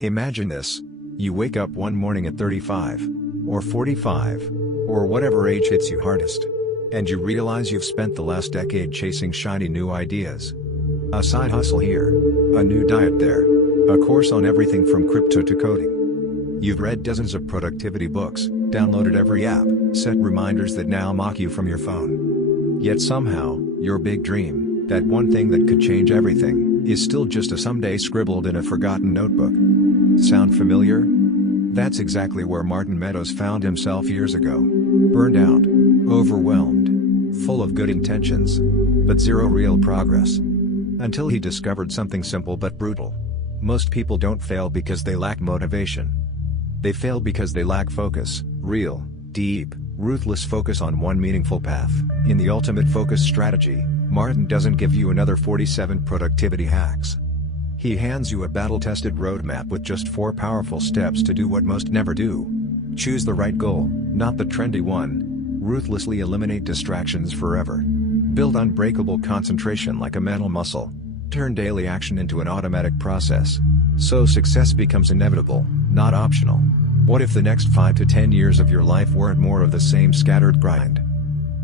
Imagine this. You wake up one morning at 35, or 45, or whatever age hits you hardest. And you realize you've spent the last decade chasing shiny new ideas. A side hustle here, a new diet there, a course on everything from crypto to coding. You've read dozens of productivity books, downloaded every app, set reminders that now mock you from your phone. Yet somehow, your big dream, that one thing that could change everything, is still just a someday scribbled in a forgotten notebook. Sound familiar? That's exactly where Martin Meadows found himself years ago. Burned out, overwhelmed, full of good intentions, but zero real progress. Until he discovered something simple but brutal. Most people don't fail because they lack motivation. They fail because they lack focus, real, deep, ruthless focus on one meaningful path. In the Ultimate Focus Strategy, Martin doesn't give you another 47 productivity hacks. He hands you a battle-tested roadmap with just 4 powerful steps to do what most never do. Choose the right goal, not the trendy one. Ruthlessly eliminate distractions forever. Build unbreakable concentration like a mental muscle. Turn daily action into an automatic process. So success becomes inevitable, not optional. What if the next 5 to 10 years of your life weren't more of the same scattered grind,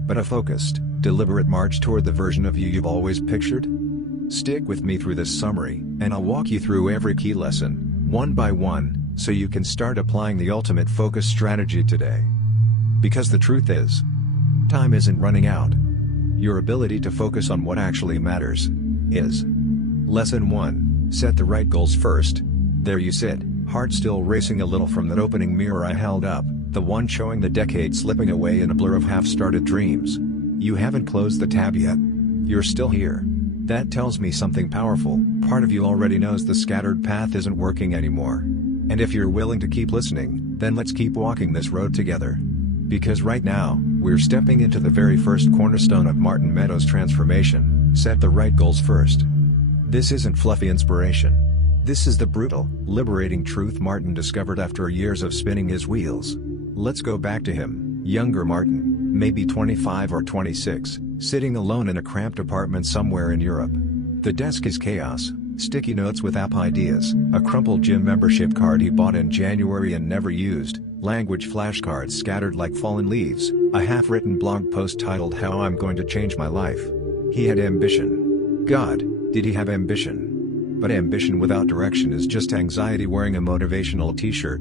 but a focused, deliberate march toward the version of you you've always pictured? Stick with me through this summary, and I'll walk you through every key lesson, one by one, so you can start applying the Ultimate Focus Strategy today. Because the truth is, time isn't running out. Your ability to focus on what actually matters is. Lesson 1, set the right goals first. There you sit, heart still racing a little from that opening mirror I held up, the one showing the decade slipping away in a blur of half-started dreams. You haven't closed the tab yet. You're still here. That tells me something powerful. Part of you already knows the scattered path isn't working anymore. And if you're willing to keep listening, then let's keep walking this road together. Because right now, we're stepping into the very first cornerstone of Martin Meadows' transformation: set the right goals first. This isn't fluffy inspiration. This is the brutal, liberating truth Martin discovered after years of spinning his wheels. Let's go back to him, younger Martin, maybe 25 or 26, sitting alone in a cramped apartment somewhere in Europe. The desk is chaos, sticky notes with app ideas, a crumpled gym membership card he bought in January and never used, language flashcards scattered like fallen leaves, a half-written blog post titled "How I'm Going to Change My Life." He had ambition. God, did he have ambition? But ambition without direction is just anxiety wearing a motivational t-shirt.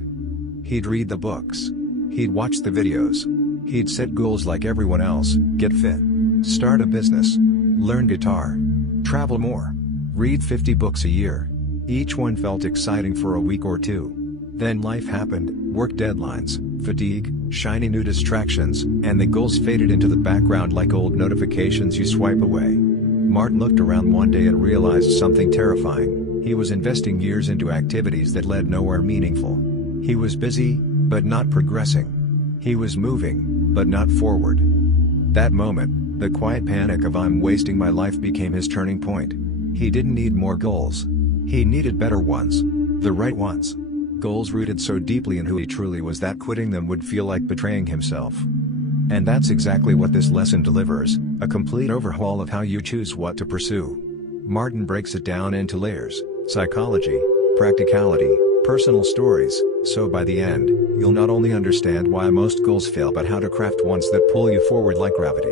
He'd read the books. He'd watch the videos. He'd set goals like everyone else: get fit, start a business, learn guitar, travel more, read 50 books a year. Each one felt exciting for a week or two. Then life happened, work deadlines, fatigue, shiny new distractions, and the goals faded into the background like old notifications you swipe away. Martin looked around one day and realized something terrifying. He was investing years into activities that led nowhere meaningful. He was busy, but not progressing. He was moving, but not forward. That moment, the quiet panic of "I'm wasting my life" became his turning point. He didn't need more goals. He needed better ones. The right ones. Goals rooted so deeply in who he truly was that quitting them would feel like betraying himself. And that's exactly what this lesson delivers, a complete overhaul of how you choose what to pursue. Martin breaks it down into layers: psychology, practicality, personal stories, so by the end, you'll not only understand why most goals fail but how to craft ones that pull you forward like gravity.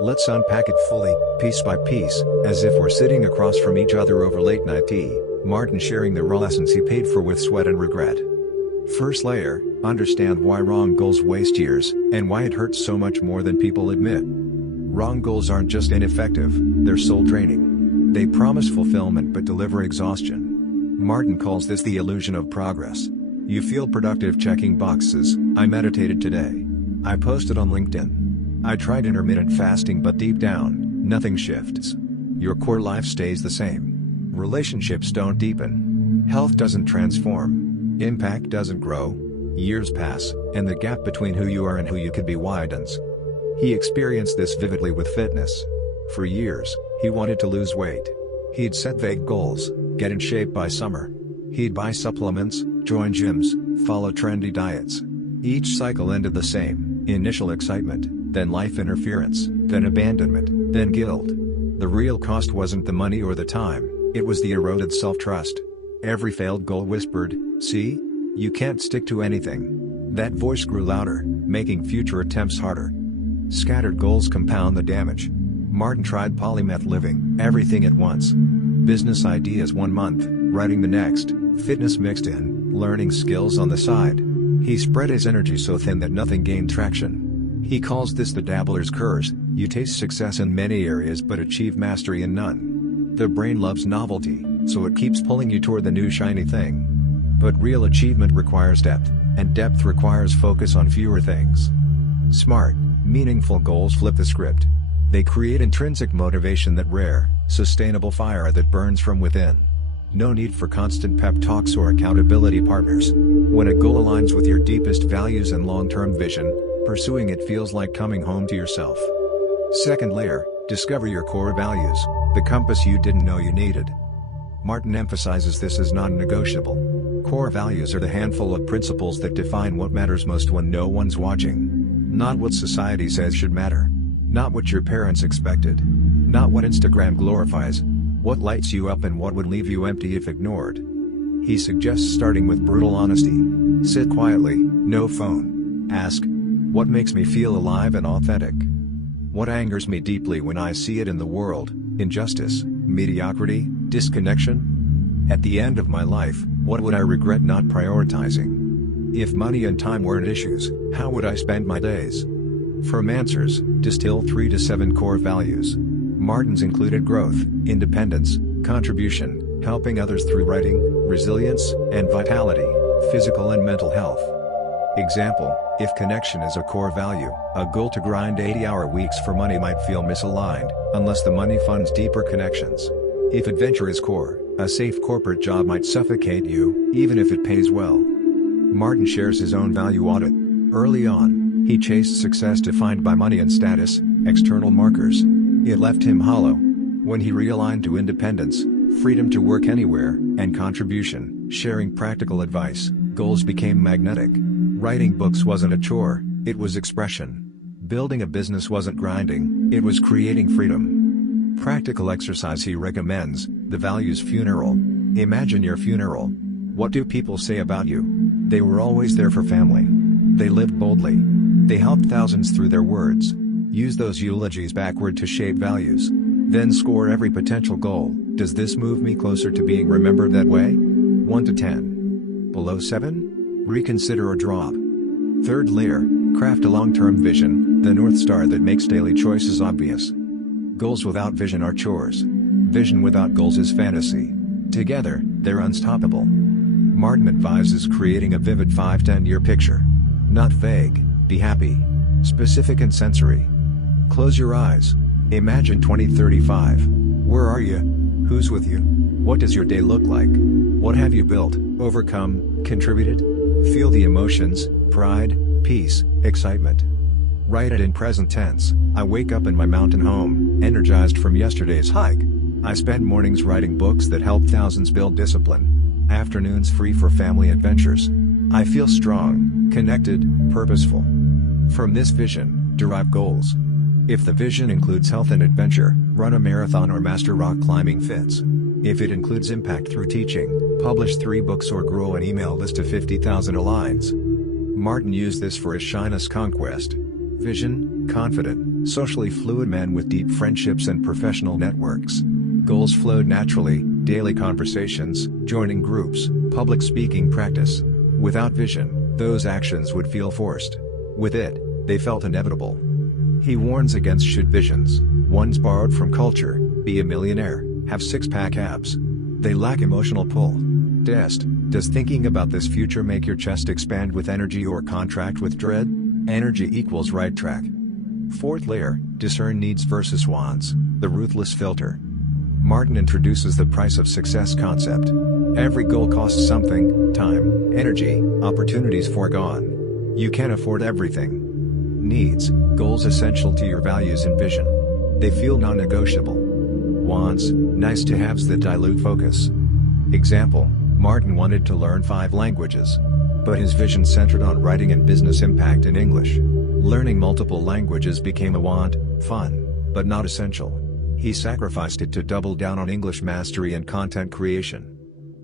Let's unpack it fully, piece by piece, as if we're sitting across from each other over late-night tea, Martin sharing the raw lessons he paid for with sweat and regret. First layer, understand why wrong goals waste years, and why it hurts so much more than people admit. Wrong goals aren't just ineffective, they're soul-draining. They promise fulfillment but deliver exhaustion. Martin calls this the illusion of progress. You feel productive checking boxes: I meditated today, I posted on LinkedIn, I tried intermittent fasting, but deep down, nothing shifts. Your core life stays the same. Relationships don't deepen. Health doesn't transform. Impact doesn't grow. Years pass, and the gap between who you are and who you could be widens. He experienced this vividly with fitness. For years, he wanted to lose weight. He'd set vague goals: get in shape by summer. He'd buy supplements, join gyms, follow trendy diets. Each cycle ended the same: initial excitement, then life interference, then abandonment, then guilt. The real cost wasn't the money or the time, it was the eroded self-trust. Every failed goal whispered, "See? You can't stick to anything." That voice grew louder, making future attempts harder. Scattered goals compound the damage. Martin tried polymath living, everything at once. Business ideas 1 month, writing the next, fitness mixed in, learning skills on the side. He spread his energy so thin that nothing gained traction. He calls this the dabbler's curse. You taste success in many areas but achieve mastery in none. The brain loves novelty, so it keeps pulling you toward the new shiny thing. But real achievement requires depth, and depth requires focus on fewer things. Smart, meaningful goals flip the script. They create intrinsic motivation, that rare, sustainable fire that burns from within. No need for constant pep talks or accountability partners. When a goal aligns with your deepest values and long-term vision, pursuing it feels like coming home to yourself. Second layer, discover your core values, the compass you didn't know you needed. Martin emphasizes this as non-negotiable. Core values are the handful of principles that define what matters most when no one's watching. Not what society says should matter. Not what your parents expected. Not what Instagram glorifies. What lights you up and what would leave you empty if ignored. He suggests starting with brutal honesty. Sit quietly, no phone. Ask, what makes me feel alive and authentic? What angers me deeply when I see it in the world? Injustice, mediocrity, disconnection? At the end of my life, what would I regret not prioritizing? If money and time weren't issues, how would I spend my days? From answers, distill 3 to 7 core values. Martin's included growth, independence, contribution, helping others through writing, resilience, and vitality, physical and mental health. Example, if connection is a core value, a goal to grind 80-hour weeks for money might feel misaligned, unless the money funds deeper connections. If adventure is core, a safe corporate job might suffocate you, even if it pays well. Martin shares his own value audit. Early on, he chased success defined by money and status, external markers. It left him hollow. When he realigned to independence, freedom to work anywhere, and contribution, sharing practical advice, goals became magnetic. Writing books wasn't a chore, it was expression. Building a business wasn't grinding, it was creating freedom. Practical exercise he recommends, the values funeral. Imagine your funeral. What do people say about you? They were always there for family. They lived boldly. They helped thousands through their words. Use those eulogies backward to shape values. Then score every potential goal. Does this move me closer to being remembered that way? 1 to 10. Below 7? Reconsider or drop. Third layer, craft a long-term vision, the North Star that makes daily choices obvious. Goals without vision are chores. Vision without goals is fantasy. Together, they're unstoppable. Martin advises creating a vivid 5-10-year picture. Not vague, be happy. Specific and sensory. Close your eyes. Imagine 2035. Where are you? Who's with you? What does your day look like? What have you built, overcome, contributed? Feel the emotions, pride, peace, excitement. Write it in present tense. I wake up in my mountain home, energized from yesterday's hike. I spend mornings writing books that help thousands build discipline. Afternoons free for family adventures. I feel strong, connected, purposeful. From this vision, derive goals. If the vision includes health and adventure, run a marathon or master rock climbing fits. If it includes impact through teaching, publish 3 books or grow an email list to 50,000 lines. Martin used this for his shyness conquest. Vision, confident, socially fluid man with deep friendships and professional networks. Goals flowed naturally, daily conversations, joining groups, public speaking practice. Without vision, those actions would feel forced. With it, they felt inevitable. He warns against should visions, ones borrowed from culture, be a millionaire, have six-pack abs. They lack emotional pull. Does thinking about this future make your chest expand with energy or contract with dread? Energy equals right track. Fourth layer, discern needs versus wants, the ruthless filter. Martin introduces the price of success concept. Every goal costs something, time, energy, opportunities foregone. You can't afford everything. Needs, goals essential to your values and vision. They feel non-negotiable. Wants, nice to haves that dilute focus. Example, Martin wanted to learn 5 languages. But his vision centered on writing and business impact in English. Learning multiple languages became a want, fun, but not essential. He sacrificed it to double down on English mastery and content creation.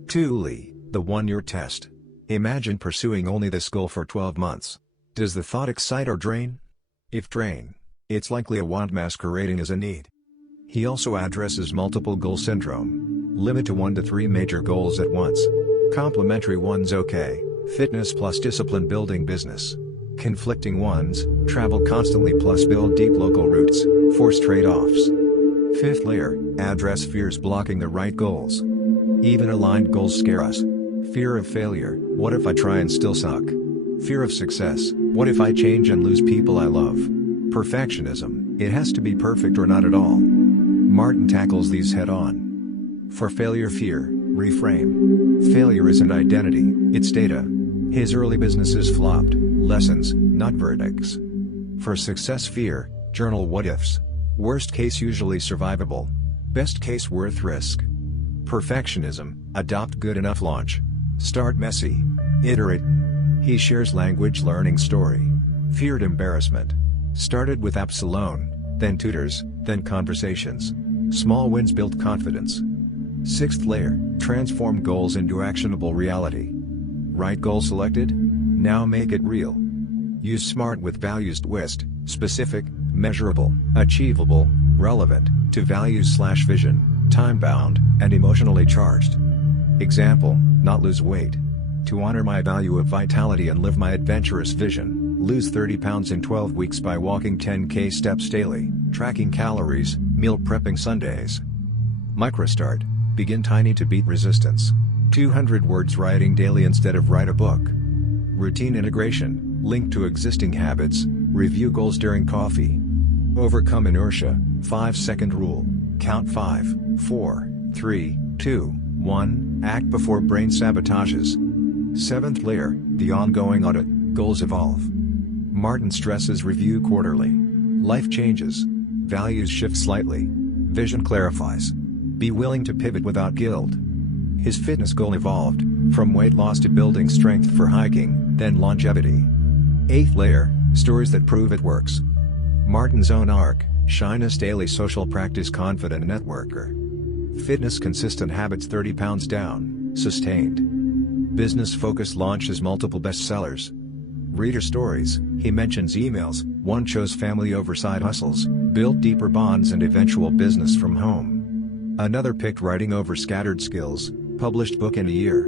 2. The 1-year test. Imagine pursuing only this goal for 12 months. Does the thought excite or drain? If drain, it's likely a want masquerading as a need. He also addresses multiple goal syndrome. Limit to 1 to 3 major goals at once. Complementary ones: okay, fitness plus discipline building business. Conflicting ones: travel constantly plus build deep local roots, force trade-offs. 5th layer, address fears blocking the right goals. Even aligned goals scare us. Fear of failure: what if I try and still suck? Fear of success: what if I change and lose people I love? Perfectionism: it has to be perfect or not at all. Martin tackles these head-on. For failure fear, reframe. Failure isn't identity, it's data. His early businesses flopped, lessons, not verdicts. For success fear, journal what-ifs. Worst case usually survivable. Best case worth risk. Perfectionism: adopt good enough launch. Start messy. Iterate. He shares language learning story. Feared embarrassment. Started with apps alone, then tutors, then conversations. Small wins build confidence. 6th layer, transform goals into actionable reality. Right goal selected? Now make it real. Use SMART with values: twist, specific, measurable, achievable, relevant, to values/vision, time-bound, and emotionally charged. Example: not lose weight. To honor my value of vitality and live my adventurous vision, lose 30 pounds in 12 weeks by walking 10k steps daily, tracking calories, meal prepping Sundays. Microstart: begin tiny to beat resistance. 200 words writing daily instead of write a book. Routine integration: link to existing habits, review goals during coffee. Overcome inertia: 5-second rule, count 5, 4, 3, 2, 1, act before brain sabotages. 7th layer, the ongoing audit, goals evolve. Martin stresses review quarterly. Life changes. Values shift slightly. Vision clarifies. Be willing to pivot without guilt. His fitness goal evolved, from weight loss to building strength for hiking, then longevity. 8th layer, stories that prove it works. Martin's own arc: shyness daily social practice confident networker. Fitness consistent habits 30 pounds down, sustained. Business focus launches multiple bestsellers. Reader stories: he mentions emails, one chose family over side hustles, built deeper bonds and eventual business from home. Another picked writing over scattered skills, published book in a year.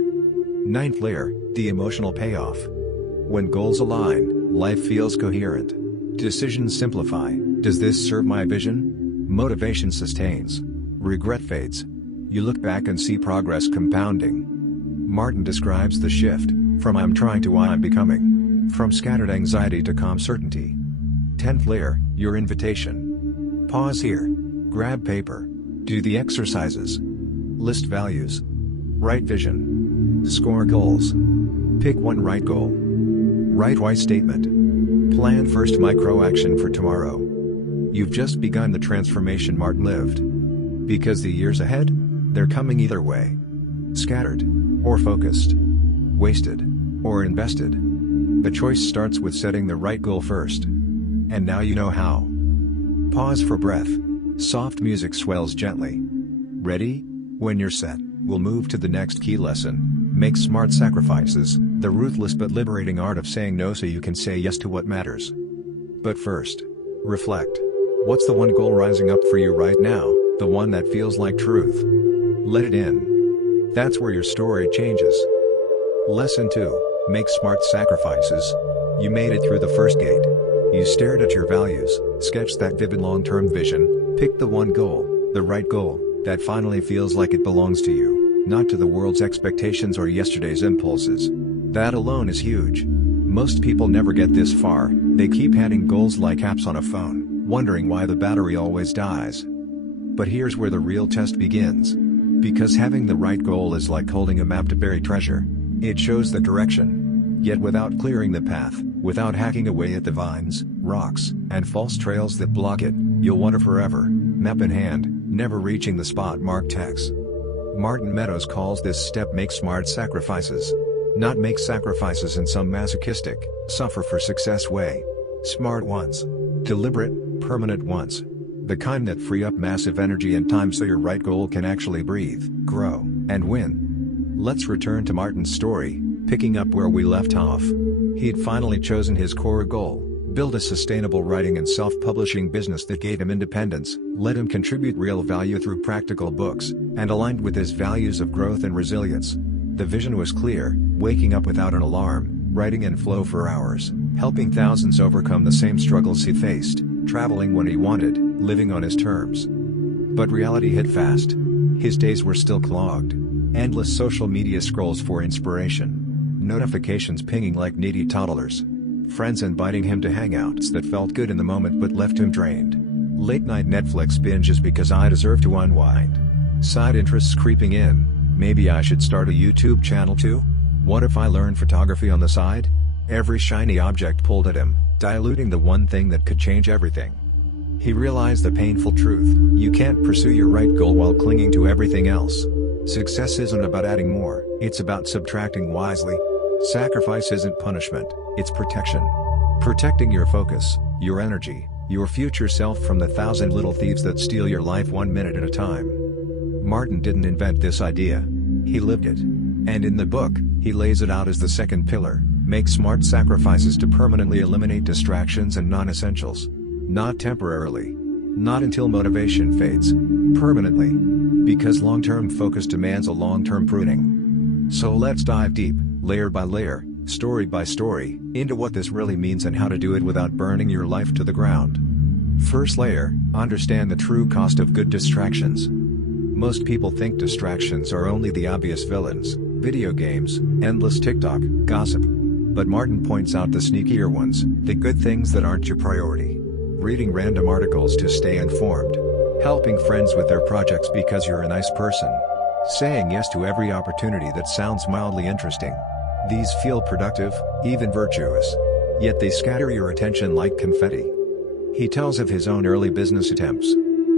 9th layer, the emotional payoff. When goals align, life feels coherent. Decisions simplify: does this serve my vision? Motivation sustains. Regret fades. You look back and see progress compounding. Martin describes the shift, from I'm trying to I'm becoming. From scattered anxiety to calm certainty. 10th layer, your invitation. Pause here. Grab paper. Do the exercises. List values. Write vision. Score goals. Pick one right goal. Write why statement. Plan first micro action for tomorrow. You've just begun the transformation Martin lived. Because the years ahead, they're coming either way. Scattered, or focused. Wasted, or invested. The choice starts with setting the right goal first. And now you know how. Pause for breath. Soft music swells gently. Ready? When you're set, we'll move to the next key lesson. Make smart sacrifices, the ruthless but liberating art of saying no so you can say yes to what matters. But first, reflect. What's the one goal rising up for you right now, the one that feels like truth? Let it in. That's where your story changes. Lesson 2, make smart sacrifices. You made it through the first gate. You stared at your values, sketched that vivid long-term vision, picked the one goal, the right goal, that finally feels like it belongs to you, not to the world's expectations or yesterday's impulses. That alone is huge. Most people never get this far, they keep adding goals like apps on a phone, wondering why the battery always dies. But here's where the real test begins. Because having the right goal is like holding a map to buried treasure. It shows the direction. Yet without clearing the path, without hacking away at the vines, rocks, and false trails that block it, you'll wander forever, map in hand, never reaching the spot marked X. Martin Meadows calls this step make smart sacrifices. Not make sacrifices in some masochistic, suffer for success way. Smart ones. Deliberate, permanent ones. The kind that free up massive energy and time so your right goal can actually breathe, grow, and win. Let's return to Martin's story, picking up where we left off. He'd finally chosen his core goal: build a sustainable writing and self-publishing business that gave him independence, let him contribute real value through practical books, and aligned with his values of growth and resilience. The vision was clear: waking up without an alarm, writing in flow for hours, helping thousands overcome the same struggles he faced, traveling when he wanted, living on his terms. But reality hit fast. His days were still clogged. Endless social media scrolls for inspiration. Notifications pinging like needy toddlers. Friends inviting him to hangouts that felt good in the moment but left him drained. Late-night Netflix binges because I deserve to unwind. Side interests creeping in: maybe I should start a YouTube channel too? What if I learn photography on the side? Every shiny object pulled at him, diluting the one thing that could change everything. He realized the painful truth: you can't pursue your right goal while clinging to everything else. Success isn't about adding more, it's about subtracting wisely. Sacrifice isn't punishment, it's protection. Protecting your focus, your energy, your future self from the thousand little thieves that steal your life 1 minute at a time. Martin didn't invent this idea. He lived it. And in the book, he lays it out as the second pillar: make smart sacrifices to permanently eliminate distractions and non-essentials. Not temporarily. Not until motivation fades. Permanently. Because long-term focus demands a long-term pruning. So let's dive deep, layer by layer, story by story, into what this really means and how to do it without burning your life to the ground. First layer: understand the true cost of good distractions. Most people think distractions are only the obvious villains: video games, endless TikTok, gossip. But Martin points out the sneakier ones, the good things that aren't your priority. Reading random articles to stay informed. Helping friends with their projects because you're a nice person. Saying yes to every opportunity that sounds mildly interesting. These feel productive, even virtuous. Yet they scatter your attention like confetti. He tells of his own early business attempts.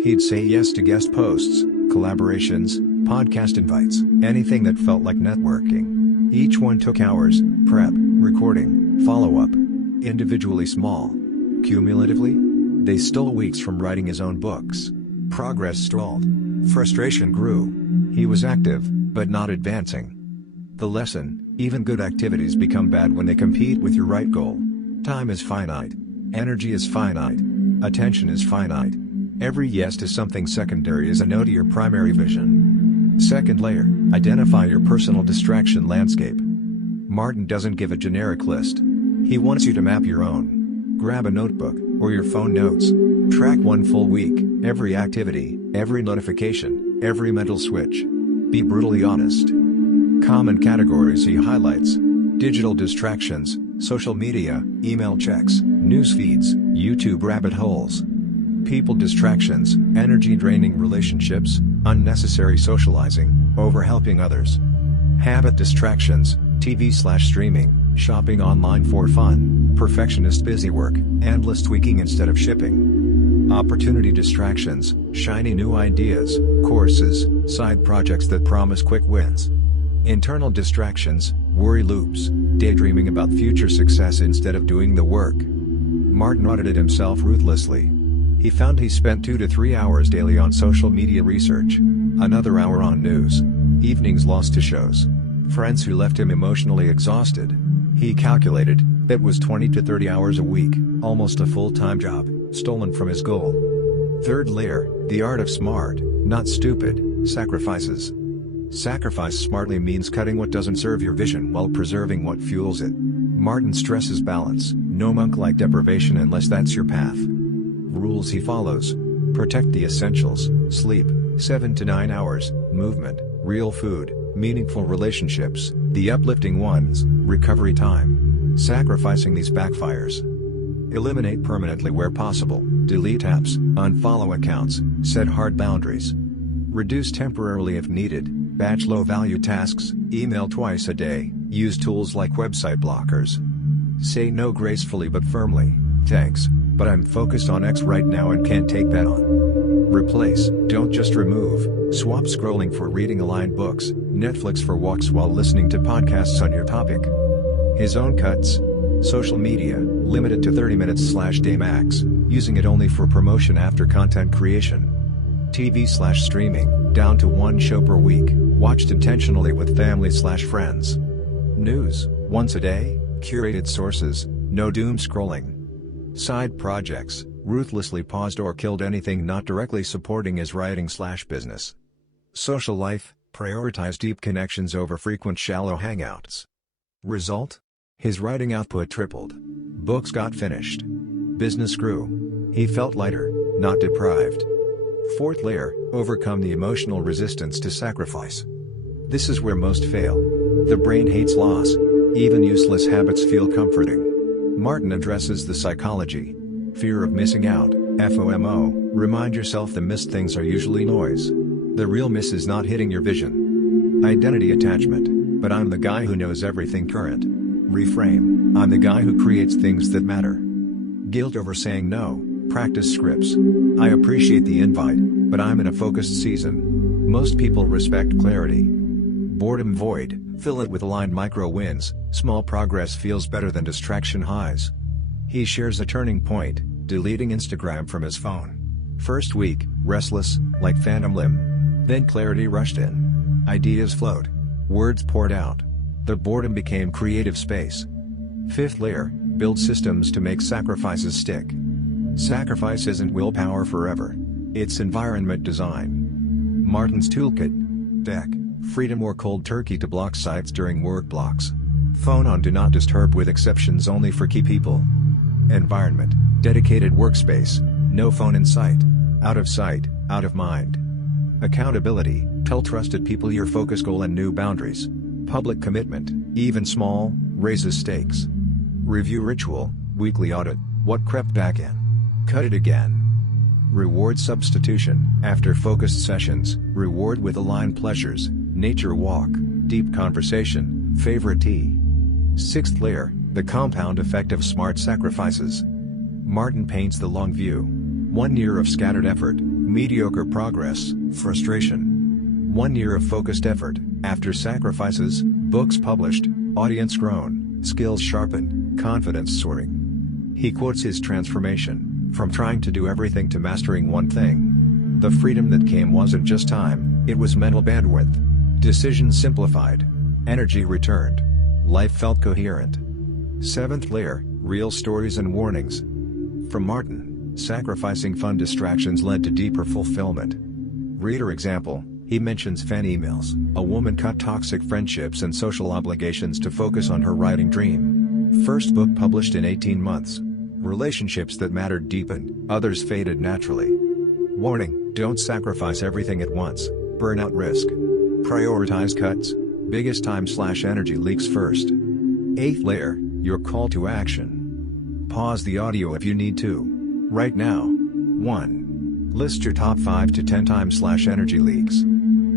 He'd say yes to guest posts, collaborations, podcast invites, anything that felt like networking. Each one took hours: prep, recording, follow-up. Individually small. Cumulatively, they stole weeks from writing his own books. Progress stalled. Frustration grew. He was active, but not advancing. The lesson: even good activities become bad when they compete with your right goal. Time is finite. Energy is finite. Attention is finite. Every yes to something secondary is a no to your primary vision. Second layer: identify your personal distraction landscape. Martin doesn't give a generic list. He wants you to map your own. Grab a notebook, or your phone notes. Track one full week, every activity, every notification, every mental switch. Be brutally honest. Common categories he highlights: digital distractions, social media, email checks, news feeds, YouTube rabbit holes. People distractions, energy-draining relationships, unnecessary socializing, overhelping others. Habit distractions, TV/streaming, shopping online for fun, perfectionist busywork, endless tweaking instead of shipping. Opportunity distractions, shiny new ideas, courses, side projects that promise quick wins. Internal distractions, worry loops, daydreaming about future success instead of doing the work. Martin audited himself ruthlessly. He found he spent 2 to 3 hours daily on social media research. Another hour on news. Evenings lost to shows. Friends who left him emotionally exhausted. He calculated, that was 20 to 30 hours a week, almost a full-time job, stolen from his goal. Third layer: the art of smart, not stupid, sacrifices. Sacrifice smartly means cutting what doesn't serve your vision while preserving what fuels it. Martin stresses balance: no monk-like deprivation unless that's your path. Rules he follows: protect the essentials, sleep, 7 to 9 hours, movement, real food, meaningful relationships, the uplifting ones, recovery time. Sacrificing these backfires. Eliminate permanently where possible, delete apps, unfollow accounts, set hard boundaries. Reduce temporarily if needed, batch low-value tasks, email twice a day, use tools like website blockers. Say no gracefully but firmly: thanks, but I'm focused on X right now and can't take that on. Replace, don't just remove. Swap scrolling for reading aligned books, Netflix for walks while listening to podcasts on your topic. His own cuts. Social media, limited to 30 minutes/day max, using it only for promotion after content creation. TV/streaming, down to 1 show per week, Watched intentionally with family/friends. News, once a day, curated sources, no doom scrolling. Side projects, ruthlessly paused or killed anything not directly supporting his writing/business. Social life, prioritize deep connections over frequent shallow hangouts. Result? His writing output tripled. Books got finished. Business grew. He felt lighter, not deprived. Fourth layer, overcome the emotional resistance to sacrifice. This is where most fail. The brain hates loss. Even useless habits feel comforting. Martin addresses the psychology. Fear of missing out, FOMO, remind yourself the missed things are usually noise. The real miss is not hitting your vision. Identity attachment, but I'm the guy who knows everything current. Reframe, I'm the guy who creates things that matter. Guilt over saying no, practice scripts. I appreciate the invite, but I'm in a focused season. Most people respect clarity. Boredom void, fill it with aligned micro wins, small progress feels better than distraction highs. He shares a turning point, deleting Instagram from his phone. First week, restless, like phantom limb. Then clarity rushed in. Ideas flowed. Words poured out. The boredom became creative space. Fifth layer, build systems to make sacrifices stick. Sacrifice isn't willpower forever. It's environment design. Martin's toolkit. Deck, freedom or cold turkey to block sites during work blocks. Phone on do not disturb with exceptions only for key people. Environment, dedicated workspace, no phone in sight. Out of sight, out of mind. Accountability, tell trusted people your focus goal and new boundaries. Public commitment, even small, raises stakes. Review ritual, weekly audit, what crept back in. Cut it again. Reward substitution, after focused sessions, reward with aligned pleasures, nature walk, deep conversation, favorite tea. Sixth layer, the compound effect of smart sacrifices. Martin paints the long view. 1 year of scattered effort, mediocre progress, frustration. 1 year of focused effort, after sacrifices, books published, audience grown, skills sharpened, confidence soaring. He quotes his transformation, from trying to do everything to mastering one thing. The freedom that came wasn't just time, it was mental bandwidth. Decisions simplified. Energy returned. Life felt coherent. Seventh layer, real stories and warnings. From Martin, sacrificing fun distractions led to deeper fulfillment. Reader example, he mentions fan emails. A woman cut toxic friendships and social obligations to focus on her writing dream. First book published in 18 months. Relationships that mattered deepened, others faded naturally. Warning, don't sacrifice everything at once. Burnout risk. Prioritize cuts. Biggest time/energy leaks first. Eighth layer, your call to action. Pause the audio if you need to. Right now. 1. List your top 5 to 10 time/energy leaks.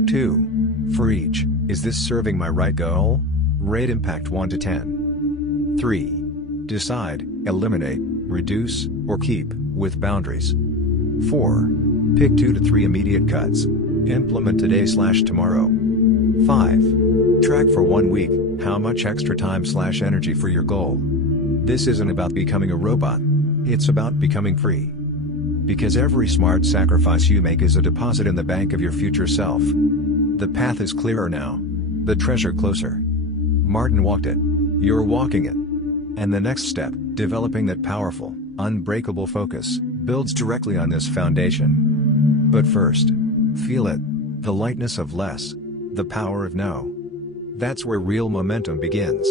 2. For each, is this serving my right goal? Rate impact 1 to 10. 3. Decide, eliminate, reduce, or keep, with boundaries. 4. Pick 2 to 3 immediate cuts. Implement today/tomorrow. 5. Track for 1 week, how much extra time/energy for your goal. This isn't about becoming a robot. It's about becoming free. Because every smart sacrifice you make is a deposit in the bank of your future self. The path is clearer now. The treasure closer. Martin walked it. You're walking it. And the next step, developing that powerful, unbreakable focus, builds directly on this foundation. But first, feel it. The lightness of less. The power of no. That's where real momentum begins.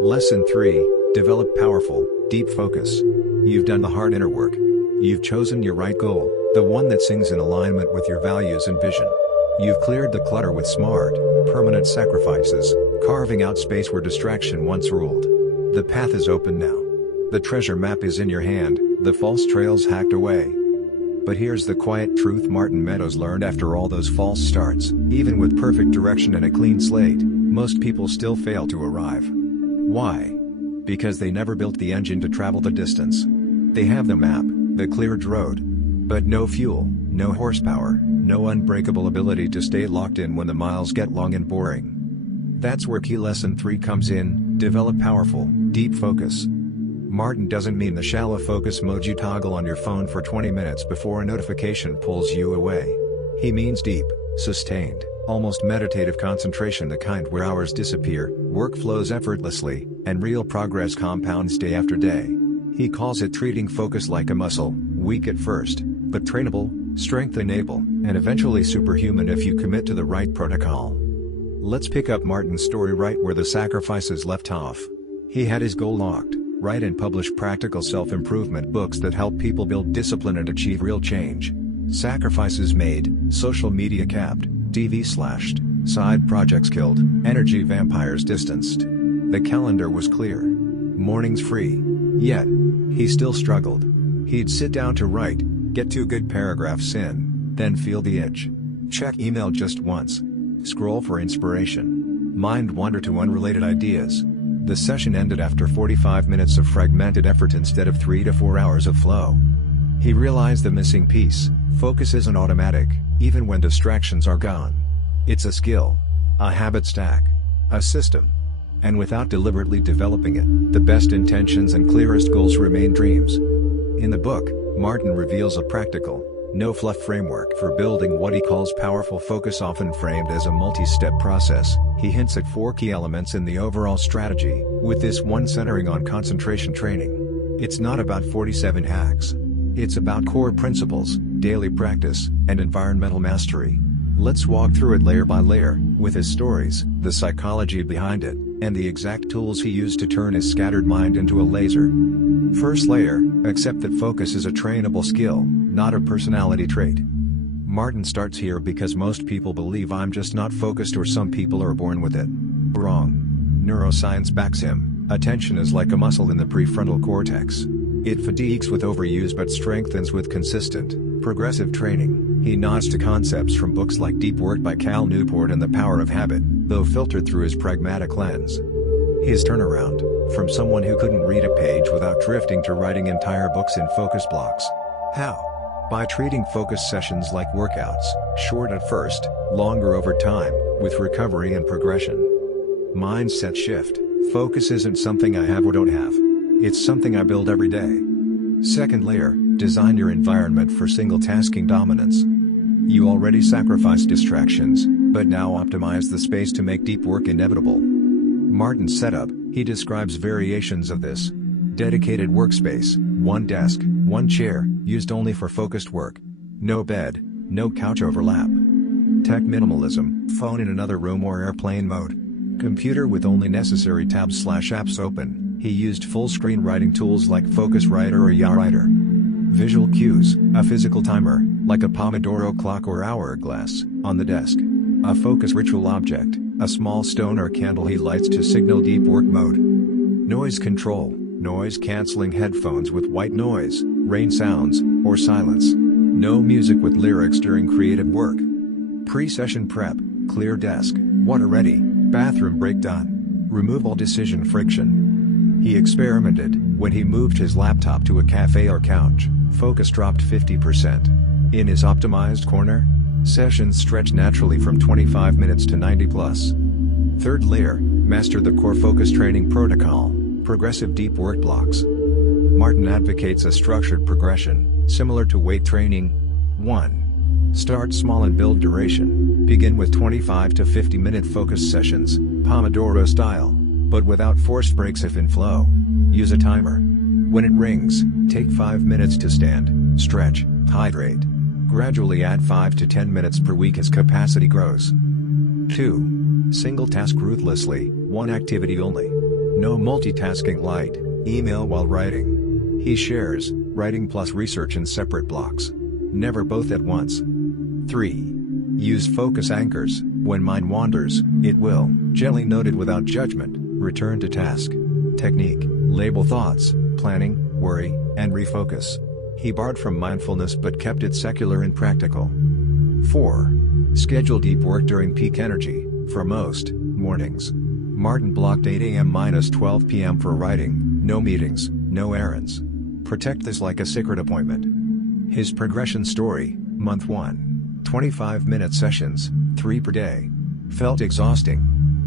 Lesson 3, develop powerful, deep focus. You've done the hard inner work. You've chosen your right goal, the one that sings in alignment with your values and vision. You've cleared the clutter with smart, permanent sacrifices, carving out space where distraction once ruled. The path is open now. The treasure map is in your hand, the false trails hacked away. But here's the quiet truth Martin Meadows learned after all those false starts. Even with perfect direction and a clean slate, most people still fail to arrive. Why? Because they never built the engine to travel the distance. They have the map, the cleared road. But no fuel, no horsepower, no unbreakable ability to stay locked in when the miles get long and boring. That's where key lesson 3 comes in, develop powerful, deep focus. Martin doesn't mean the shallow focus mode you toggle on your phone for 20 minutes before a notification pulls you away. He means deep, sustained, Almost meditative concentration, the kind where hours disappear, work flows effortlessly, and real progress compounds day after day. He calls it treating focus like a muscle, weak at first, but trainable, strength-enable, and eventually superhuman if you commit to the right protocol. Let's pick up Martin's story right where the sacrifices left off. He had his goal locked, write and publish practical self-improvement books that help people build discipline and achieve real change. Sacrifices made, social media capped, TV slashed, side projects killed, energy vampires distanced. The calendar was clear. Mornings free. Yet, he still struggled. He'd sit down to write, get 2 good paragraphs in, then feel the itch. Check email just once. Scroll for inspiration. Mind wander to unrelated ideas. The session ended after 45 minutes of fragmented effort instead of 3 to 4 hours of flow. He realized the missing piece: focus isn't automatic, even when distractions are gone. It's a skill, a habit stack, a system. And without deliberately developing it, the best intentions and clearest goals remain dreams. In the book, Martin reveals a practical, no-fluff framework for building what he calls powerful focus, often framed as a multi-step process. He hints at 4 key elements in the overall strategy, with this one centering on concentration training. It's not about 47 hacks. It's about core principles, daily practice, and environmental mastery. Let's walk through it layer by layer, with his stories, the psychology behind it, and the exact tools he used to turn his scattered mind into a laser. First layer: accept that focus is a trainable skill, not a personality trait. Martin starts here because most people believe I'm just not focused, or some people are born with it. Wrong. Neuroscience backs him. Attention is like a muscle in the prefrontal cortex. It fatigues with overuse but strengthens with consistent, progressive training. He nods to concepts from books like Deep Work by Cal Newport and The Power of Habit, though filtered through his pragmatic lens. His turnaround, from someone who couldn't read a page without drifting to writing entire books in focus blocks. How? By treating focus sessions like workouts, short at first, longer over time, with recovery and progression. Mindset shift: focus isn't something I have or don't have. It's something I build every day. Second layer: design your environment for single-tasking dominance. You already sacrificed distractions, but now optimize the space to make deep work inevitable. Martin's setup: he describes variations of this. Dedicated workspace, 1 desk, 1 chair, used only for focused work. No bed, no couch overlap. Tech minimalism: phone in another room or airplane mode. Computer with only necessary tabs/apps open. He used full-screen writing tools like Focuswriter or YaWriter. Visual cues: a physical timer, like a Pomodoro clock or hourglass, on the desk. A focus ritual object, a small stone or candle he lights to signal deep work mode. Noise control: noise-canceling headphones with white noise, rain sounds, or silence. No music with lyrics during creative work. Pre-session prep: clear desk, water ready, bathroom break done. Remove all decision friction. He experimented. When he moved his laptop to a cafe or couch, focus dropped 50%. In his optimized corner, sessions stretch naturally from 25 minutes to 90 plus. Third layer: master the core focus training protocol, progressive deep work blocks. Martin advocates a structured progression, similar to weight training. 1. Start small and build duration. Begin with 25 to 50-minute focus sessions, Pomodoro style, but without forced breaks if in flow. Use a timer. When it rings, take 5 minutes to stand, stretch, hydrate. Gradually add 5 to 10 minutes per week as capacity grows. 2. Single task ruthlessly, 1 activity only. No multitasking light, email while writing. He shares, writing plus research in separate blocks. Never both at once. 3. Use focus anchors: when mind wanders, it will, gently noted without judgment, return to task. Technique: label thoughts, planning, worry, and refocus. He borrowed from mindfulness but kept it secular and practical. 4. Schedule deep work during peak energy, for most, mornings. Martin blocked 8 a.m.-12 p.m. for writing, no meetings, no errands. Protect this like a sacred appointment. His progression story: Month 1. 25-minute sessions, 3 per day. Felt exhausting.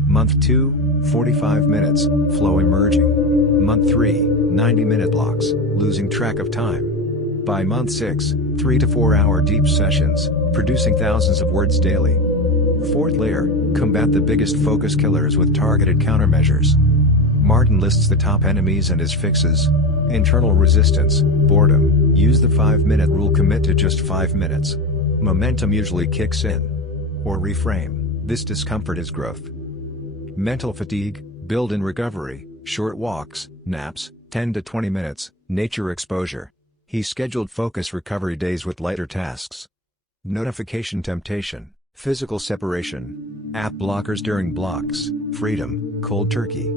Month 2, 45 minutes, flow emerging. Month 3, 90-minute blocks, losing track of time. By month 6, 3 to 4 hour deep sessions, producing thousands of words daily. Fourth layer, combat the biggest focus killers with targeted countermeasures. Martin lists the top enemies and his fixes. Internal resistance, boredom, use the 5-minute rule, commit to just 5 minutes. Momentum usually kicks in. Or reframe, this discomfort is growth. Mental fatigue, build in recovery, short walks, naps, 10 to 20 minutes, nature exposure. He scheduled focus recovery days with lighter tasks. Notification temptation, physical separation, app blockers during blocks, freedom, cold turkey.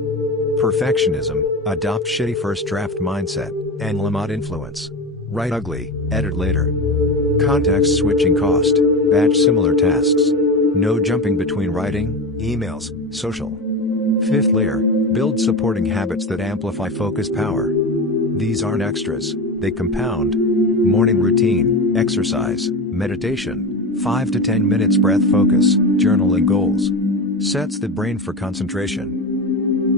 Perfectionism, adopt shitty first draft mindset, and Lamont influence. Write ugly, edit later. Context switching cost, batch similar tasks. No jumping between writing, emails, social. Fifth layer, build supporting habits that amplify focus power. These aren't extras, they compound. Morning routine, exercise, meditation, 5 to 10 minutes breath focus, journaling goals. Sets the brain for concentration.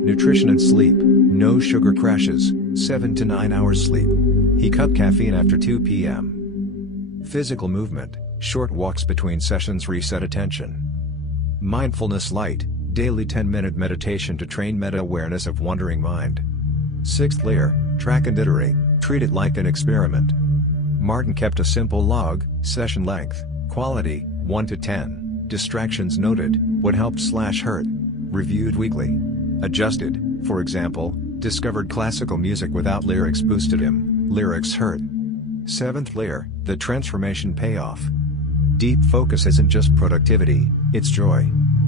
Nutrition and sleep, no sugar crashes, 7 to 9 hours sleep. He cut caffeine after 2 p.m. Physical movement, short walks between sessions reset attention. Mindfulness light, daily 10-minute meditation to train meta-awareness of wandering mind. Sixth layer, track and iterate, treat it like an experiment. Martin kept a simple log, session length, quality, 1 to 10, distractions noted, what helped/hurt, reviewed weekly. Adjusted, for example, discovered classical music without lyrics boosted him, lyrics hurt. Seventh layer, the transformation payoff. Deep focus isn't just productivity, it's joy.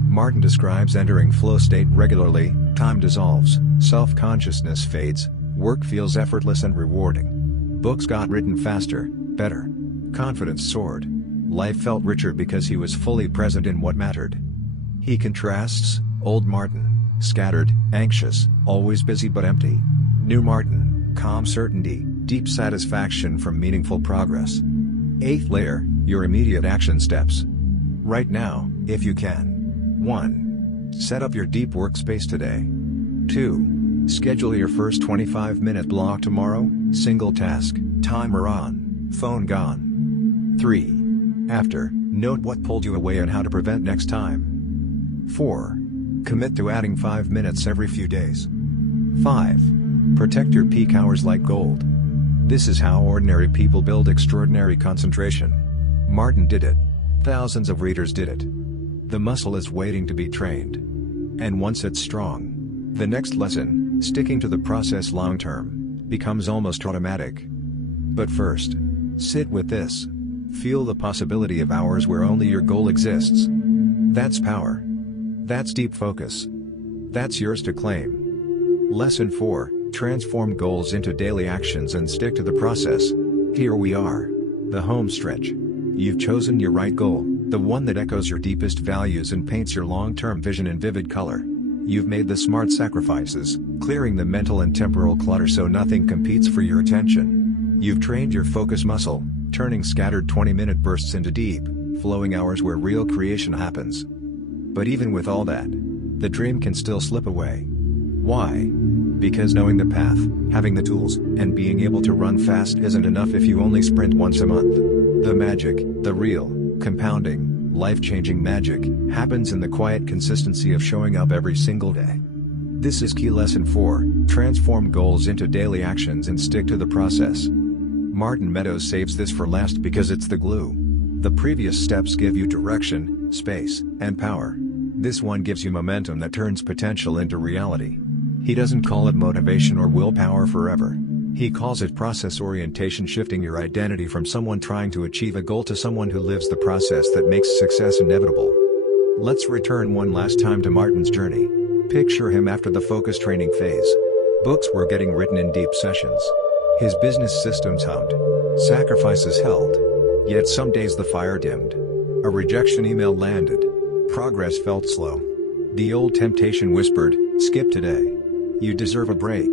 Martin describes entering flow state regularly, time dissolves, self-consciousness fades, work feels effortless and rewarding. Books got written faster, better. Confidence soared. Life felt richer because he was fully present in what mattered. He contrasts, old Martin, scattered, anxious, always busy but empty. New Martin, calm certainty, deep satisfaction from meaningful progress. Eighth layer, your immediate action steps. Right now, if you can. 1. Set up your deep workspace today. 2. Schedule your first 25-minute block tomorrow, single task, timer on, phone gone. 3. After, note what pulled you away and how to prevent next time. 4. Commit to adding 5 minutes every few days. 5. Protect your peak hours like gold. This is how ordinary people build extraordinary concentration. Martin did it. Thousands of readers did it. The muscle is waiting to be trained. And once it's strong, the next lesson, sticking to the process long term, becomes almost automatic. But first, sit with this. Feel the possibility of hours where only your goal exists. That's power. That's deep focus. That's yours to claim. Lesson 4, transform goals into daily actions and stick to the process. Here we are. The home stretch. You've chosen your right goal, the one that echoes your deepest values and paints your long-term vision in vivid color. You've made the smart sacrifices, clearing the mental and temporal clutter so nothing competes for your attention. You've trained your focus muscle, turning scattered 20-minute bursts into deep, flowing hours where real creation happens. But even with all that, the dream can still slip away. Why? Because knowing the path, having the tools, and being able to run fast isn't enough if you only sprint once a month. The magic, the real, compounding, life-changing magic, happens in the quiet consistency of showing up every single day. This is key lesson 4, transform goals into daily actions and stick to the process. Martin Meadows saves this for last because it's the glue. The previous steps give you direction, space, and power. This one gives you momentum that turns potential into reality. He doesn't call it motivation or willpower forever. He calls it process orientation, shifting your identity from someone trying to achieve a goal to someone who lives the process that makes success inevitable. Let's return one last time to Martin's journey. Picture him after the focus training phase. Books were getting written in deep sessions. His business systems hummed. Sacrifices held. Yet some days the fire dimmed. A rejection email landed. Progress felt slow. The old temptation whispered, skip today. You deserve a break.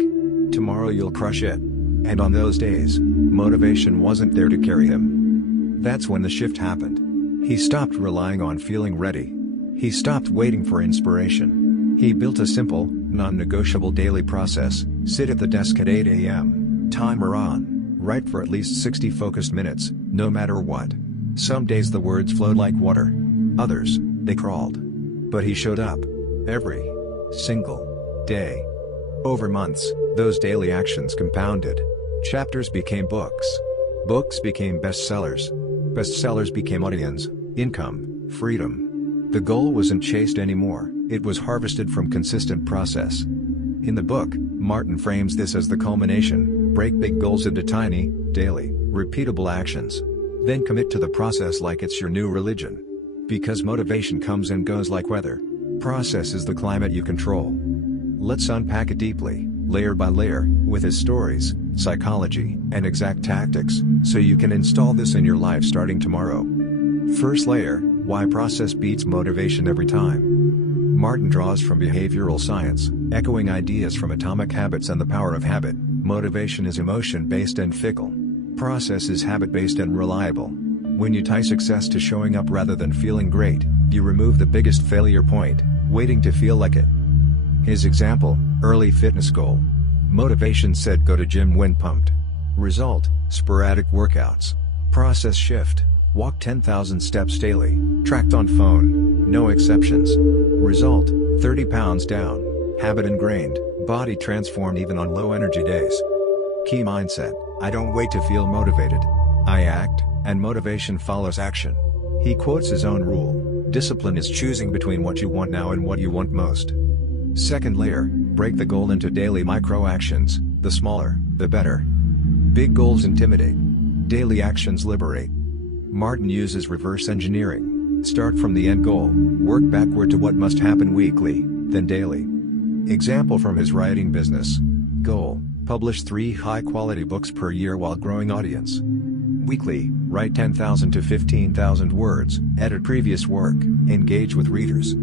Tomorrow you'll crush it. And on those days, motivation wasn't there to carry him. That's when the shift happened. He stopped relying on feeling ready. He stopped waiting for inspiration. He built a simple, non-negotiable daily process: sit at the desk at 8 a.m., timer on, write for at least 60 focused minutes, no matter what. Some days the words flowed like water. Others, They crawled. But he showed up. Every single day. Over months, those daily actions compounded. Chapters became books. Books became bestsellers. Bestsellers became audience, income, freedom. The goal wasn't chased anymore, it was harvested from consistent process. In the book, Martin frames this as the culmination: break big goals into tiny, daily, repeatable actions. Then commit to the process like it's your new religion. Because motivation comes and goes like weather. Process is the climate you control. Let's unpack it deeply, layer by layer, with his stories, psychology, and exact tactics, so you can install this in your life starting tomorrow. First layer: why process beats motivation every time. Martin draws from behavioral science, echoing ideas from Atomic Habits and the Power of Habit. Motivation is emotion-based and fickle. Process is habit-based and reliable. When you tie success to showing up rather than feeling great, you remove the biggest failure point: waiting to feel like it. His example: early fitness goal. Motivation said go to gym when pumped. Result: sporadic workouts. Process shift: walk 10,000 steps daily, tracked on phone, no exceptions. Result: 30 pounds down. Habit ingrained, body transformed even on low energy days. Key mindset: I don't wait to feel motivated. I act, and motivation follows action. He quotes his own rule: discipline is choosing between what you want now and what you want most. Second layer: break the goal into daily micro-actions. The smaller, the better. Big goals intimidate. Daily actions liberate. Martin uses reverse engineering. Start from the end goal, work backward to what must happen weekly, then daily. Example from his writing business. Goal: publish 3 high-quality books per year while growing audience. Weekly: write 10,000 to 15,000 words, edit previous work, engage with readers.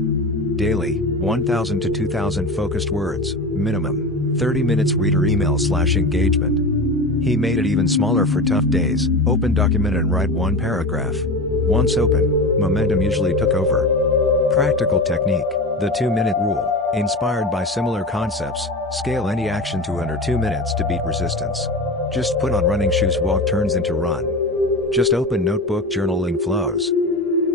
Daily: 1,000 to 2,000 focused words, minimum, 30 minutes reader email/engagement. He made it even smaller for tough days: open document and write 1 paragraph. Once open, momentum usually took over. Practical technique: the 2-minute rule. Inspired by similar concepts, scale any action to under 2 minutes to beat resistance. Just put on running shoes, walk turns into run. Just open notebook, journaling flows.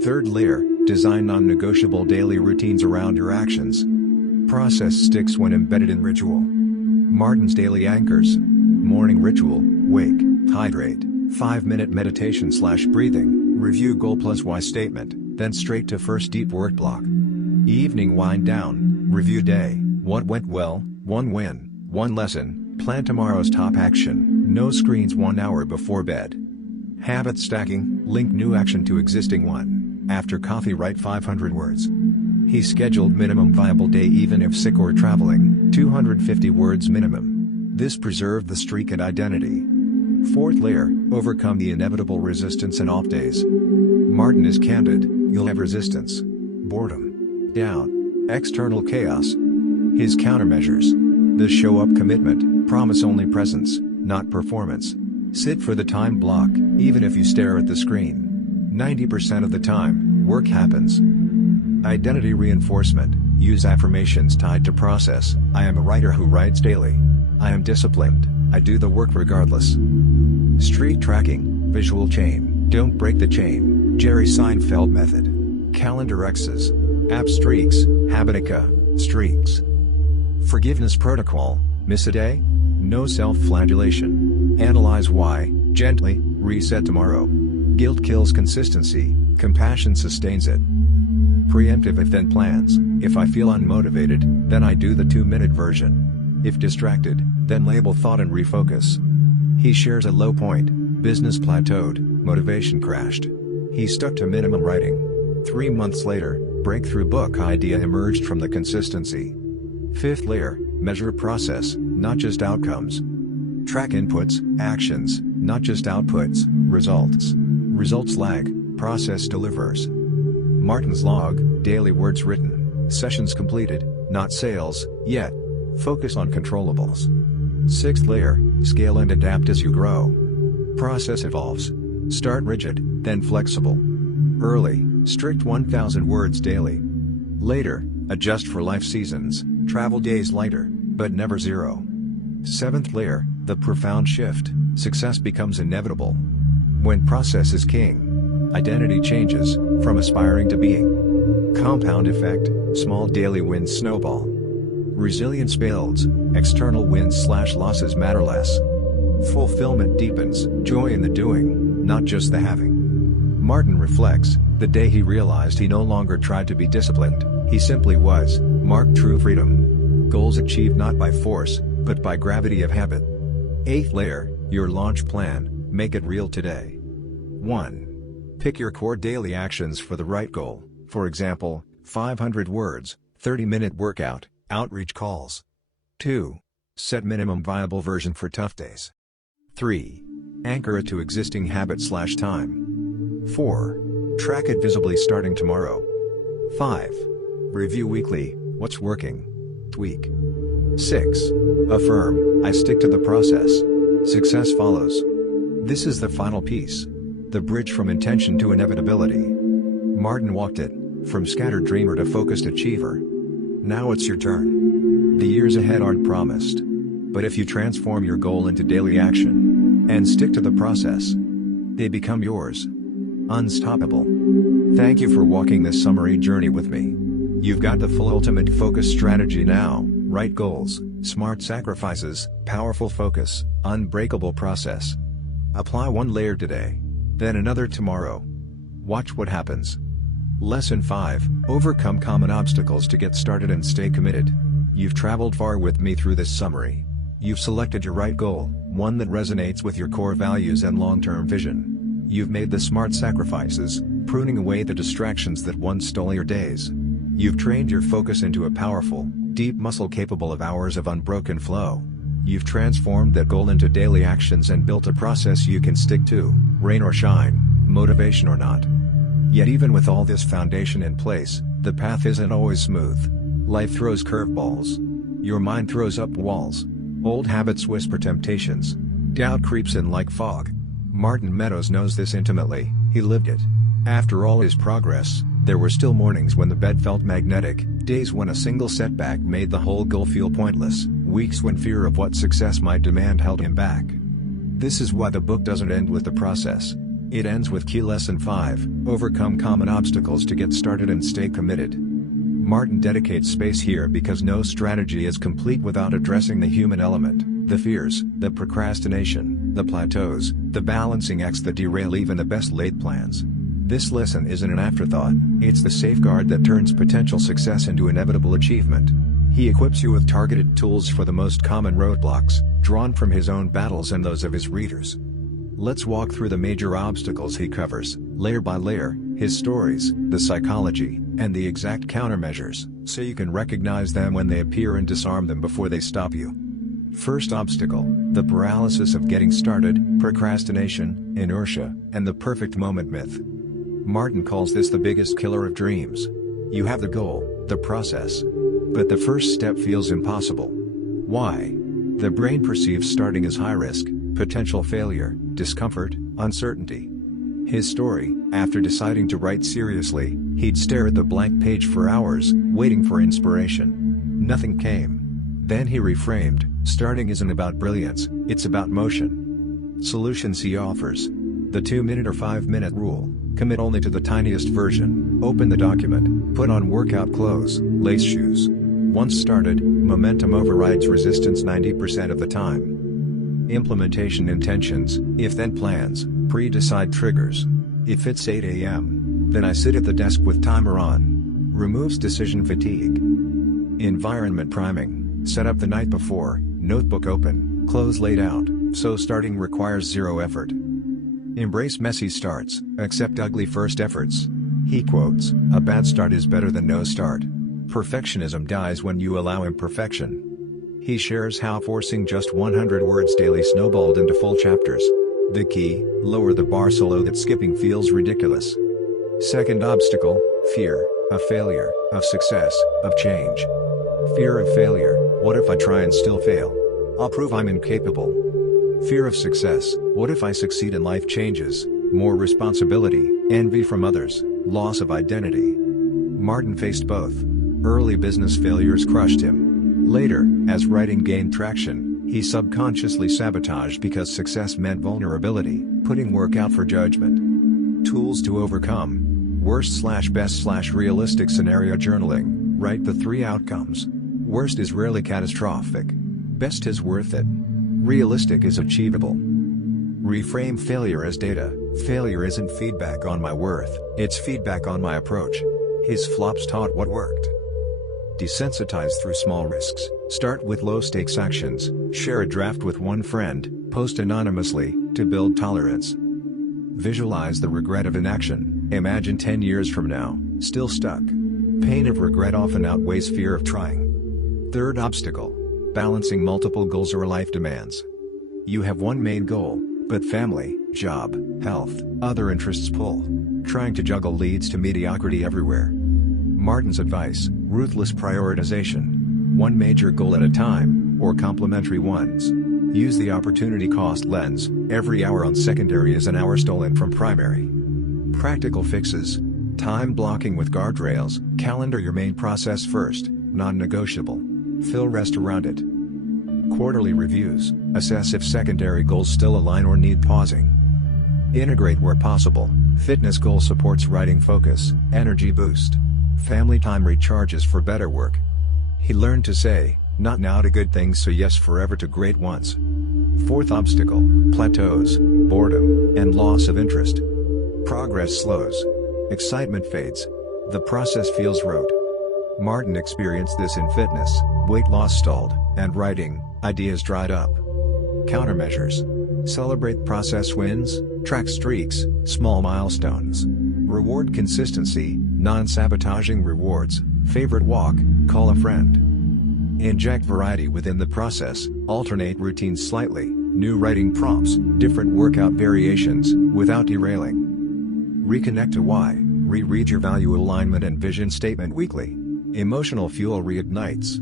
Third layer: design non-negotiable daily routines around your actions. Process sticks when embedded in ritual. Martin's daily anchors. Morning ritual: wake, hydrate, 5-minute meditation/breathing, review goal plus why statement, then straight to first deep work block. Evening wind down, review day, what went well, 1 win, 1 lesson, plan tomorrow's top action, no screens 1 hour before bed. Habit stacking: link new action to existing one. After coffee write 500 words. He scheduled minimum viable day even if sick or traveling, 250 words minimum. This preserved the streak and identity. Fourth layer: overcome the inevitable resistance and off days. Martin is candid: you'll have resistance. Boredom. Doubt. External chaos. His countermeasures: the show-up commitment, promise only presence, not performance. Sit for the time block, even if you stare at the screen. 90% of the time, work happens. Identity reinforcement: use affirmations tied to process. I am a writer who writes daily. I am disciplined, I do the work regardless. Streak tracking: visual chain, don't break the chain. Jerry Seinfeld method. Calendar X's. App streaks, Habitica, streaks. Forgiveness protocol: miss a day? No self-flagellation. Analyze why, gently, reset tomorrow. Guilt kills consistency, compassion sustains it. Preemptive if-then plans: if I feel unmotivated, then I do the 2-minute version. If distracted, then label thought and refocus. He shares a low point: business plateaued, motivation crashed. He stuck to minimum writing. 3 months later, breakthrough book idea emerged from the consistency. Fifth layer: measure process, not just outcomes. Track inputs, actions, not just outputs, results. Results lag, process delivers. Martin's log: daily words written, sessions completed, not sales, yet. Focus on controllables. Sixth layer: scale and adapt as you grow. Process evolves. Start rigid, then flexible. Early, strict 1,000 words daily. Later, adjust for life seasons, travel days lighter, but never 0. Seventh layer: the profound shift, success becomes inevitable. When process is king, identity changes, from aspiring to being. Compound effect, small daily wins snowball. Resilience builds, external wins/losses matter less. Fulfillment deepens, joy in the doing, not just the having. Martin reflects, the day he realized he no longer tried to be disciplined, he simply was, marked true freedom. Goals achieved not by force, but by gravity of habit. 8th layer, your launch plan, make it real today. 1. Pick your core daily actions for the right goal, for example, 500 words, 30-minute workout, outreach calls. 2. Set minimum viable version for tough days. 3. Anchor it to existing habit/time. 4. Track it visibly starting tomorrow. 5. Review weekly, what's working. Tweak. 6. Affirm, I stick to the process. Success follows. This is the final piece. The bridge from intention to inevitability. Martin walked it, from scattered dreamer to focused achiever. Now it's your turn. The years ahead aren't promised. But if you transform your goal into daily action, and stick to the process, they become yours. Unstoppable. Thank you for walking this summary journey with me. You've got the full ultimate focus strategy now: right goals, smart sacrifices, powerful focus, unbreakable process. Apply one layer today, then another tomorrow. Watch what happens. Lesson 5, overcome common obstacles to get started and stay committed. You've traveled far with me through this summary. You've selected your right goal, one that resonates with your core values and long-term vision. You've made the smart sacrifices, pruning away the distractions that once stole your days. You've trained your focus into a powerful, deep muscle capable of hours of unbroken flow. You've transformed that goal into daily actions and built a process you can stick to, rain or shine, motivation or not. Yet even with all this foundation in place, the path isn't always smooth. Life throws curveballs. Your mind throws up walls. Old habits whisper temptations. Doubt creeps in like fog. Martin Meadows knows this intimately, he lived it. After all his progress, there were still mornings when the bed felt magnetic, days when a single setback made the whole goal feel pointless, weeks when fear of what success might demand held him back. This is why the book doesn't end with the process. It ends with key lesson 5, overcome common obstacles to get started and stay committed. Martin dedicates space here because no strategy is complete without addressing the human element, the fears, the procrastination, the plateaus, the balancing acts that derail even the best laid plans. This lesson isn't an afterthought, it's the safeguard that turns potential success into inevitable achievement. He equips you with targeted tools for the most common roadblocks, drawn from his own battles and those of his readers. Let's walk through the major obstacles he covers, layer by layer, his stories, the psychology, and the exact countermeasures, so you can recognize them when they appear and disarm them before they stop you. First obstacle, the paralysis of getting started, procrastination, inertia, and the perfect moment myth. Martin calls this the biggest killer of dreams. You have the goal, the process. But the first step feels impossible. Why? The brain perceives starting as high risk, potential failure, discomfort, uncertainty. His story, after deciding to write seriously, he'd stare at the blank page for hours, waiting for inspiration. Nothing came. Then he reframed, starting isn't about brilliance, it's about motion. Solutions he offers. The 2-minute or 5-minute rule. Commit only to the tiniest version, open the document, put on workout clothes, lace shoes. Once started, momentum overrides resistance 90% of the time. Implementation intentions, if-then plans, pre-decide triggers. If it's 8 a.m., then I sit at the desk with timer on. Removes decision fatigue. Environment priming, set up the night before, notebook open, clothes laid out, so starting requires zero effort. Embrace messy starts, accept ugly first efforts. He quotes, "A bad start is better than no start. Perfectionism dies when you allow imperfection." He shares how forcing just 100 words daily snowballed into full chapters. The key, lower the bar so low that skipping feels ridiculous. Second obstacle, fear, of failure, of success, of change. Fear of failure, what if I try and still fail? I'll prove I'm incapable. Fear of success, what if I succeed and life changes? More responsibility, envy from others, loss of identity. Martin faced both. Early business failures crushed him. Later, as writing gained traction, he subconsciously sabotaged because success meant vulnerability, putting work out for judgment. Tools to overcome. Worst/best/realistic scenario journaling. Write the 3 outcomes. Worst is rarely catastrophic. Best is worth it. Realistic is achievable. Reframe failure as data. Failure isn't feedback on my worth, it's feedback on my approach. His flops taught what worked. Desensitize through small risks. Start with low-stakes actions. Share a draft with one friend. Post anonymously, to build tolerance. Visualize the regret of inaction. Imagine 10 years from now, still stuck. Pain of regret often outweighs fear of trying. Third obstacle. Balancing multiple goals or life demands. You have one main goal, but family, job, health, other interests pull. Trying to juggle leads to mediocrity everywhere. Martin's advice: ruthless prioritization. One major goal at a time, or complementary ones. Use the opportunity cost lens. Every hour on secondary is an hour stolen from primary. Practical fixes. Time blocking with guardrails. Calendar your main process first, non-negotiable. Fill rest around it. Quarterly reviews. Assess if secondary goals still align or need pausing. Integrate where possible. Fitness goal supports writing focus, energy boost. Family time recharges for better work. He learned to say, not now to good things, so yes forever to great ones. Fourth obstacle: plateaus, boredom, and loss of interest. Progress slows. Excitement fades. The process feels rote. Martin experienced this in fitness. Weight loss stalled, and writing, ideas dried up. Countermeasures. Celebrate process wins, track streaks, small milestones. Reward consistency, non-sabotaging rewards. Favorite walk, call a friend. Inject variety within the process. Alternate routines slightly. New writing prompts, different workout variations, without derailing. Reconnect to why. Reread your value alignment and vision statement weekly. Emotional fuel reignites.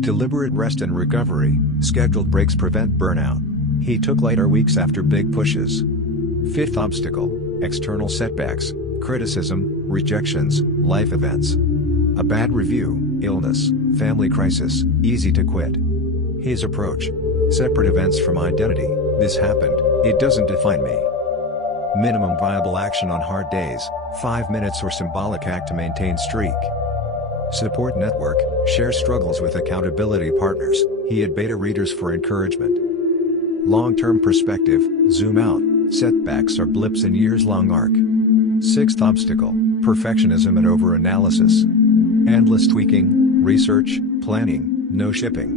Deliberate rest and recovery. Scheduled breaks prevent burnout. He took lighter weeks after big pushes. Fifth obstacle: external setbacks, criticism, rejections, life events. A bad review, illness, family crisis, easy to quit. His approach: separate events from identity. This happened, it doesn't define me. Minimum viable action on hard days, 5 minutes or symbolic act to maintain streak. Support network: share struggles with accountability partners. He had beta readers for encouragement. Long-term perspective: zoom out. Setbacks are blips in years-long arc. Sixth obstacle: perfectionism and over-analysis. Endless tweaking, research, planning, no shipping.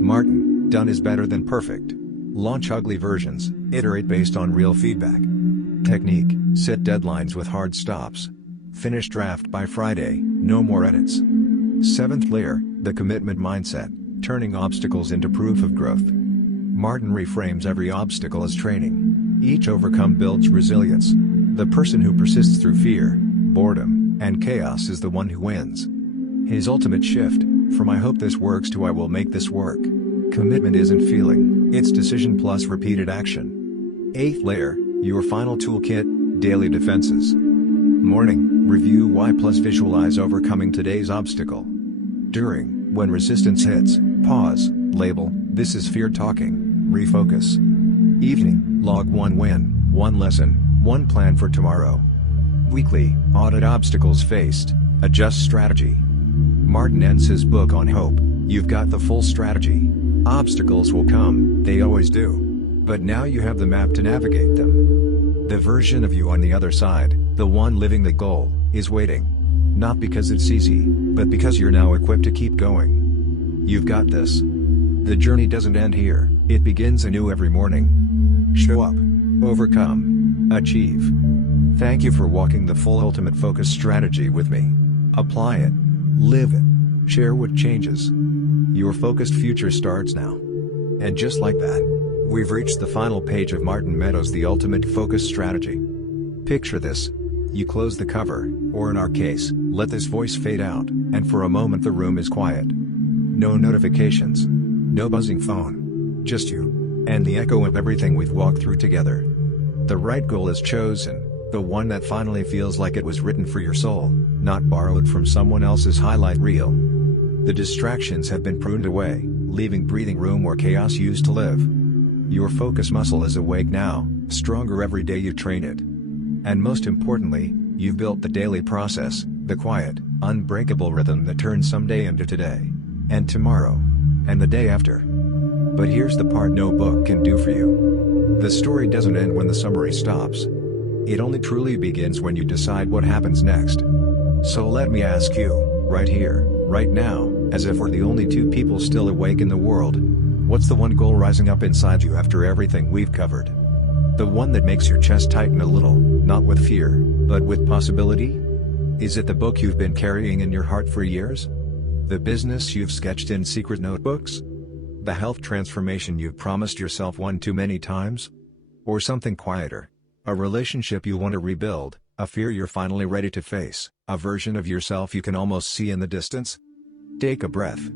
Martin: done is better than perfect. Launch ugly versions, iterate based on real feedback. Technique: set deadlines with hard stops. Finish draft by Friday, no more edits. Seventh layer: the commitment mindset, turning obstacles into proof of growth. Martin reframes every obstacle as training. Each overcome builds resilience. The person who persists through fear, boredom, and chaos is the one who wins. His ultimate shift: from I hope this works to I will make this work. Commitment isn't feeling, it's decision plus repeated action. Eighth layer: your final toolkit, daily defenses. Morning: review why plus visualize overcoming today's obstacle. During: when resistance hits, pause, label, this is fear talking, refocus. Evening: log one win, one lesson, one plan for tomorrow. Weekly: audit obstacles faced, adjust strategy. Martin ends his book on hope: you've got the full strategy. Obstacles will come, they always do. But now you have the map to navigate them. The version of you on the other side, the one living the goal, is waiting. Not because it's easy, but because you're now equipped to keep going. You've got this. The journey doesn't end here, it begins anew every morning. Show up. Overcome. Achieve. Thank you for walking the full ultimate focus strategy with me. Apply it. Live it. Share what changes. Your focused future starts now. And just like that, we've reached the final page of Martin Meadows' The Ultimate Focus Strategy. Picture this. You close the cover, or in our case, let this voice fade out, and for a moment the room is quiet. No notifications. No buzzing phone. Just you. And the echo of everything we've walked through together. The right goal is chosen, the one that finally feels like it was written for your soul, not borrowed from someone else's highlight reel. The distractions have been pruned away, leaving breathing room where chaos used to live. Your focus muscle is awake now, stronger every day you train it. And most importantly, You've built the daily process, the quiet, unbreakable rhythm that turns someday into today, and tomorrow, and the day after. But here's the part no book can do for you. The story doesn't end when the summary stops. It only truly begins when you decide what happens next. So let me ask you, right here, right now, as if we're the only two people still awake in the world, what's the one goal rising up inside you after everything we've covered? The one that makes your chest tighten a little, not with fear, but with possibility? Is it the book you've been carrying in your heart for years? The business you've sketched in secret notebooks? The health transformation you've promised yourself one too many times? Or something quieter? A relationship you want to rebuild, a fear you're finally ready to face, a version of yourself you can almost see in the distance? Take a breath.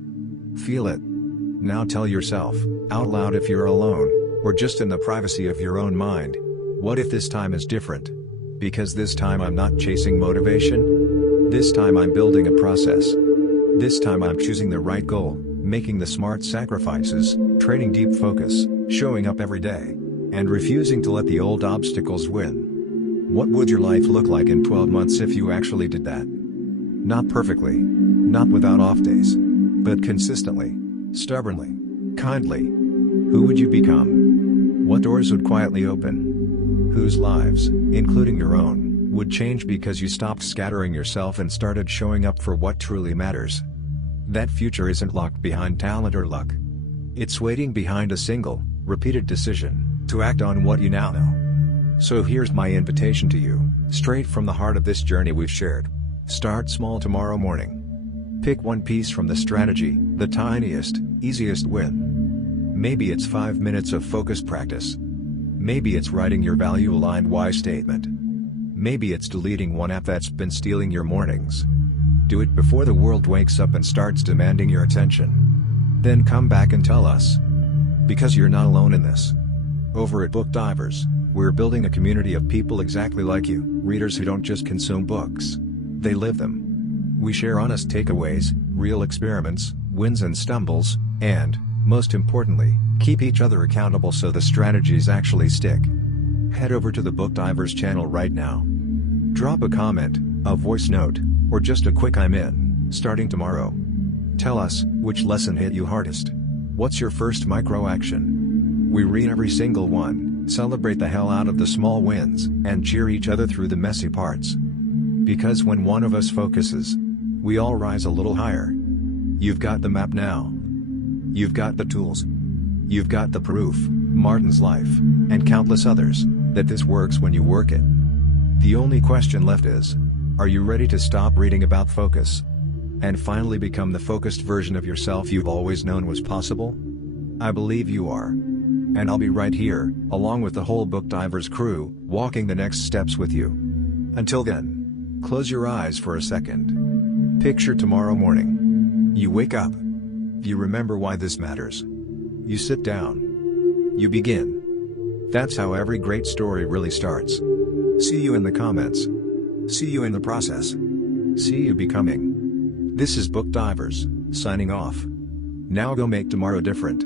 Feel it. Now tell yourself, out loud if you're alone, or just in the privacy of your own mind, what if this time is different? Because this time I'm not chasing motivation. This time I'm building a process. This time I'm choosing the right goal, making the smart sacrifices, training deep focus, showing up every day, and refusing to let the old obstacles win. What would your life look like in 12 months if you actually did that? Not perfectly, not without off days, but consistently, stubbornly, kindly. Who would you become? What doors would quietly open? Whose lives, including your own, would change because you stopped scattering yourself and started showing up for what truly matters? That future isn't locked behind talent or luck. It's waiting behind a single, repeated decision, to act on what you now know. So here's my invitation to you, straight from the heart of this journey we've shared. Start small tomorrow morning. Pick one piece from the strategy, the tiniest, easiest win. Maybe it's 5 minutes of focus practice. Maybe it's writing your value-aligned why statement. Maybe it's deleting one app that's been stealing your mornings. Do it before the world wakes up and starts demanding your attention. Then come back and tell us. Because you're not alone in this. Over at Book Divers, we're building a community of people exactly like you, readers who don't just consume books. They live them. We share honest takeaways, real experiments, wins and stumbles, and, most importantly, keep each other accountable so the strategies actually stick. Head over to the Book Divers channel right now. Drop a comment, a voice note, or just a quick "I'm in," starting tomorrow. Tell us, which lesson hit you hardest? What's your first micro action? We read every single one, celebrate the hell out of the small wins, and cheer each other through the messy parts. Because when one of us focuses, we all rise a little higher. You've got the map now. You've got the tools. You've got the proof, Martin's life, and countless others, that this works when you work it. The only question left is, are you ready to stop reading about focus? And finally become the focused version of yourself you've always known was possible? I believe you are. And I'll be right here, along with the whole Book Divers crew, walking the next steps with you. Until then, close your eyes for a second. Picture tomorrow morning. You wake up. You remember why this matters. You sit down. You begin. That's how every great story really starts. See you in the comments. See you in the process. See you becoming. This is Book Divers, signing off. Now go make tomorrow different.